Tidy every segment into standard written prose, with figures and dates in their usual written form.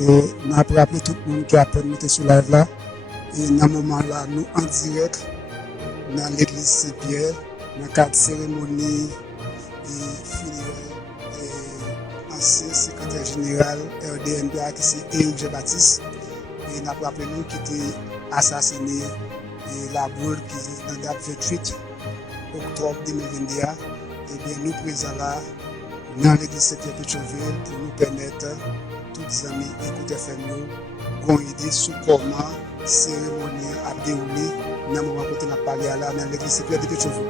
Et nous avons rappelé tout le monde qui a permis sur live là. Et dans ce moment-là, nous en direct dans l'église Saint-Pierre, dans le cadre de cérémonie funéraire et ancien secrétaire général RDNPA qui c'est Éric Jean-Baptiste. Et nous avons rappelé nous qui était assassiné et la boule qui est dans la date 28 octobre 2021. Et bien nous présents là dans l'église Saint-Pierre Pétionville pour nous permettre, tous les amis, écouter FM nous, une idée sur comment la cérémonie a déroulé dans le moment où on a parlé là dans l'église Saint-Pierre de Pétionville.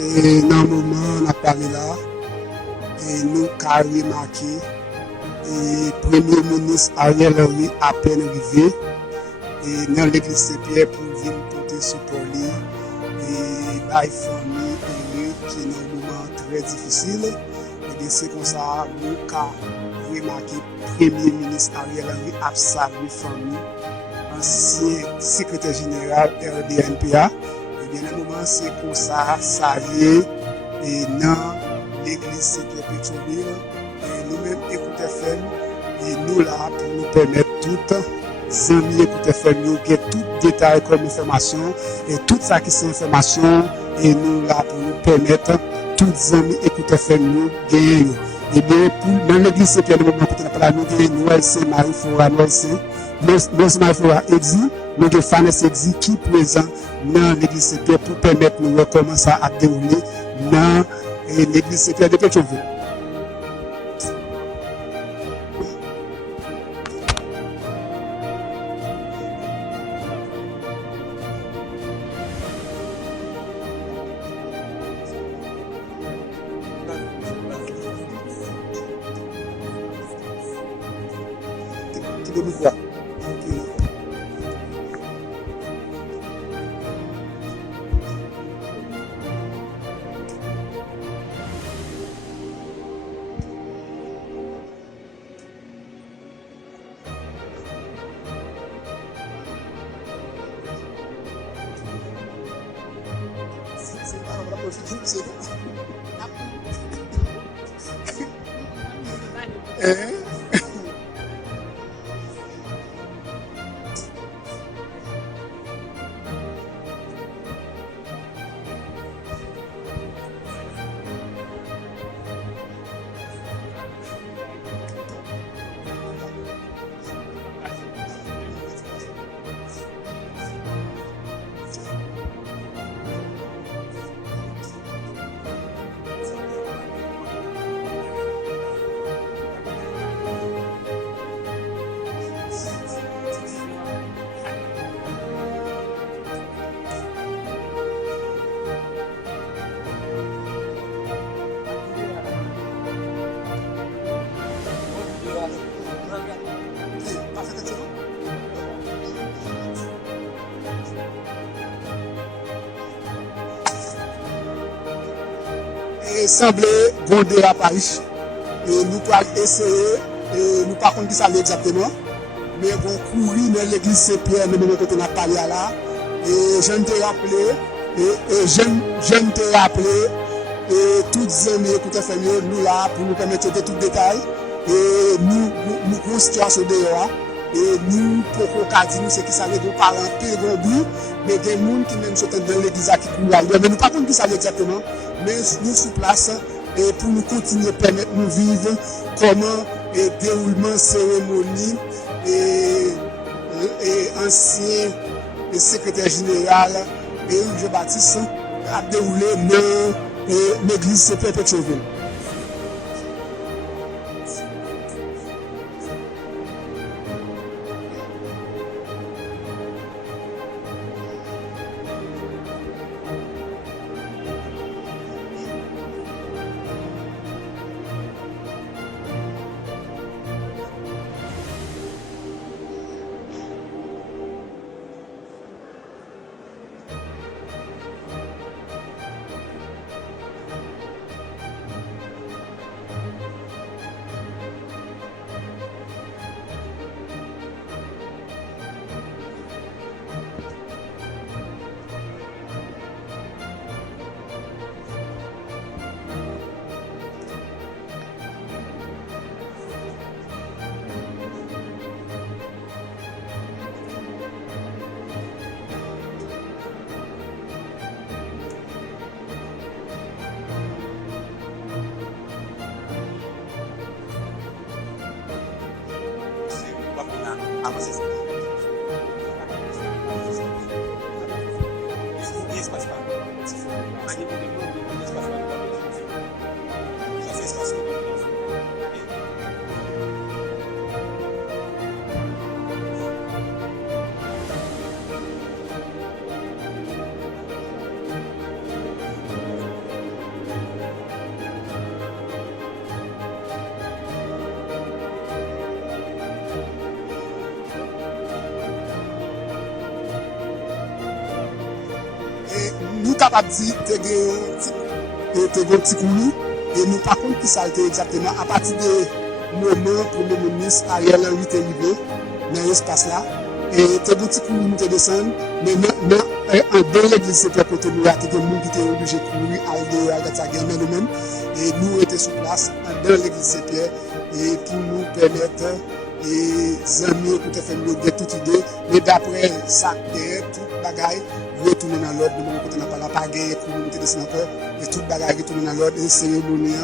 Et dans le moment, on a parlé là, et nous avons remarqué, et Premier ministre Ariel Henry à peine arrivé, et dans l'église Saint-Pierre pour venir porter support lui, et la famille qui est dans un moment très difficile. Et bien c'est comme ça, nous avons remarqué Premier ministre Ariel Henry a salué famille, ancien secrétaire général RDNPA. Et bien, le moment, c'est comme ça, ça y est, et dans l'église Saint-Pierre Pétionville, et nous-mêmes, Écoute FM, et nous là, pour nous permettre toutes, amis Écoute FM, nous avons tout détail comme information, et tout ça qui c'est information, et nous là, pour nous permettre, toutes amis Écoute FM, nous gagnons. Et bien, dans l'église Saint-Pierre, le moment où nous avons nous gagnons, Marie-Flora, nous Marie-Flora, Exi, nous avons Fanès Exi qui est présent dans l'église Saint-Pierre pour permettre nous de commencer à dérouler dans l'église Saint-Pierre de Pétionville. Tu peux nous voir. Semblait gronder à Paris. Et nous pouvons essayer, et nous par contre qui ça exactement, mais on courir dans l'église Saint-Pierre, nous même quand on a parlé là, et je ne t'ai rappelé, et je ne t'ai rappelé, et toutes les amis écoute FM, nous là pour nous permettre de tout détail, et nous avons situation dehors, et nous pour qu'on dise nous c'est qui ça les gros parents, gros bruit, mais des gens qui même sont dans l'église qui courent là, mais nous par contre qui ça exactement. Mais nous sur place et pour nous continuer permettre nous vivre comment et déroulement cérémonie et ancien secrétaire général Éric Baptiste a déroulé dans l'église Saint-Pierre Pétionville. capable de dire que tu as un petit courrier et nous par contre qui ça a été exactement à partir de moment Premier ministre Ariel Henry est arrivé dans l'espace là et tu as un petit courrier nous descendre mais dans l'église c'était côté nous il y a des gens qui étaient obligés de courir à nous-mêmes et nous étions sur place dans l'église Saint-Pierre et pour nous permettre et amis pour te faire de toute idée mais d'après ça toute bagaille retourner dans l'ordre nous côté n'a pas la pagaille pour nous descendre encore et toute bagaille retourner dans l'ordre et cérémonie